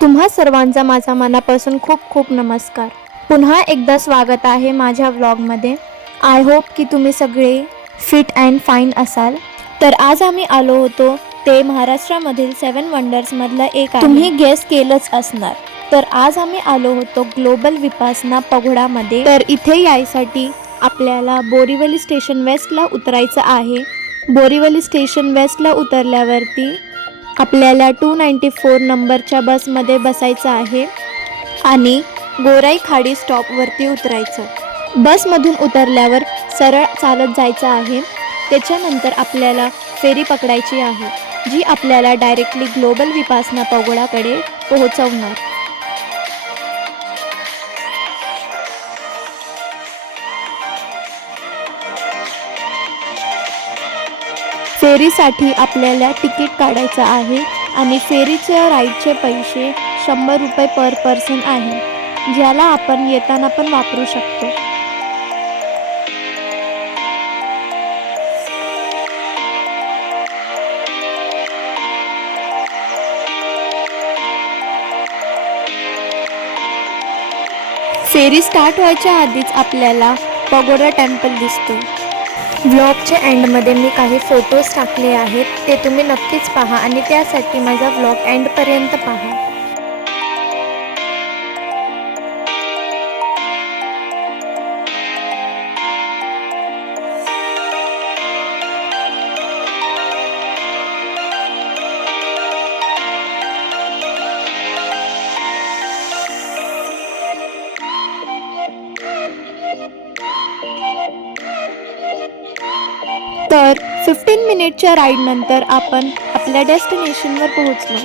तुम्हा सर्वांचा माझा मनापासून खूप खूप नमस्कार. पुन्हा एकदा स्वागत आहे माझ्या व्लॉगमध्ये. आय होप की तुम्ही सगळे फिट अँड फाईन असाल. तर आज आम्ही आलो होतो ते महाराष्ट्रामधील 7 वंडर्समधलं एक आहे. तुम्ही गेस केलंच असणार. तर आज आम्ही आलो होतो ग्लोबल विपासना पगोडामध्ये. तर इथे यायसाठी आपल्याला बोरीवली स्टेशन वेस्टला उतरायचं आहे. बोरीवली स्टेशन वेस्टला उतरल्यावरती आपल्याला 294 नंबरच्या बसमध्ये बसायचं आहे आणि गोराई खाडी स्टॉपवरती उतरायचं. बसमधून उतरल्यावर सरळ चालत जायचं आहे. त्याच्यानंतर आपल्याला फेरी पकडायची आहे, जी आपल्याला डायरेक्टली ग्लोबल विपासना पगोडाकडे पोहोचवणार. फेरीसाठी आपल्याला तिकीट काढायचं आहे आणि फेरीच्या राईडचे पैसे 100 रुपये पर पर्सन आहे, ज्याला आपण येताना पण वापरू शकतो. फेरी स्टार्ट व्हायच्या आधीच आपल्याला पगोडा टेम्पल दिसतो. व्लॉगच्या एंडमध्ये मी काही फोटोज टाकले आहेत, ते तुम्ही नक्कीच पहा आणि त्यासाठी माझा व्लॉग एंडपर्यंत पहा. तर 15 मिनिटच्या राईडनंतर आपण आपल्या डेस्टिनेशनवर पोहोचलो.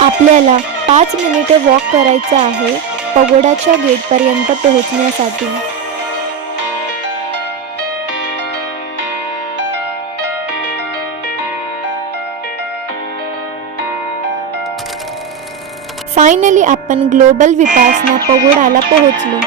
आपल्याला 5 मिनिटे वॉक करायचं आहे पगोडाच्या गेटपर्यंत पोहोचण्यासाठी. फायनली आपण ग्लोबल विपासना पगोडाला पोहोचलो.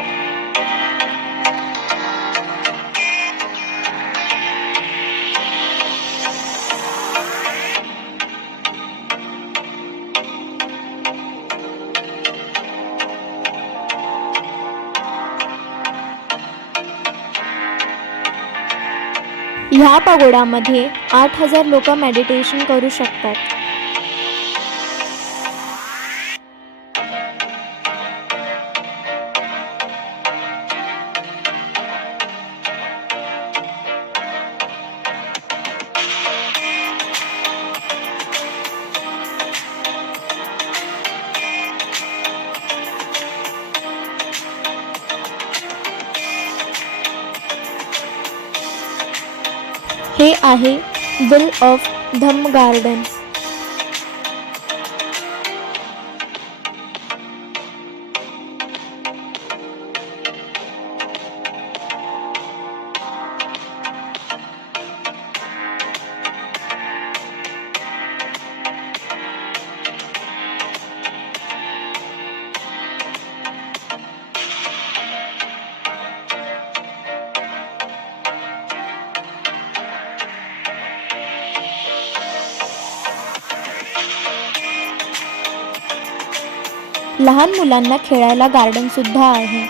ह्या पगोडामध्ये 8000 लोक मेडिटेशन करू शकतात. हे आहे दिल ऑफ धम्म गार्डन. लहान मुलांना खेळायला गार्डन सुद्धा आहे.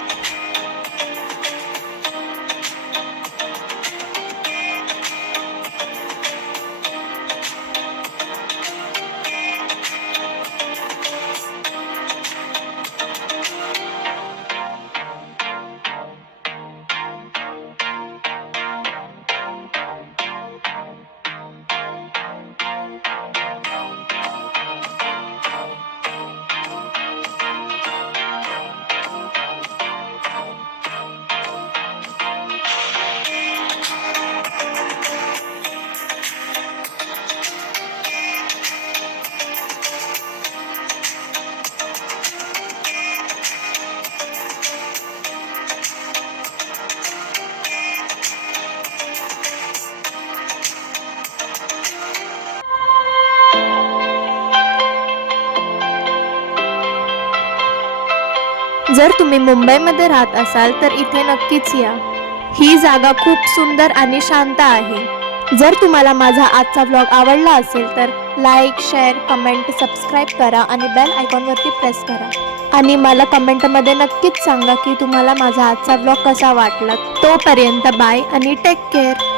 जर तुम्ही मुंबईमध्ये राहत असाल तर इथे नक्कीच या. ही जागा खूप सुंदर आणि शांत आहे. जर तुम्हाला माझा आजचा व्लॉग आवडला असेल तर लाईक, शेअर, कमेंट, सबस्क्राईब करा आणि बेल आयकॉनवरती प्रेस करा. आणि मला कमेंटमध्ये नक्कीच सांगा की तुम्हाला माझा आजचा व्लॉग कसा वाटला. तोपर्यंत बाय आणि टेक केअर.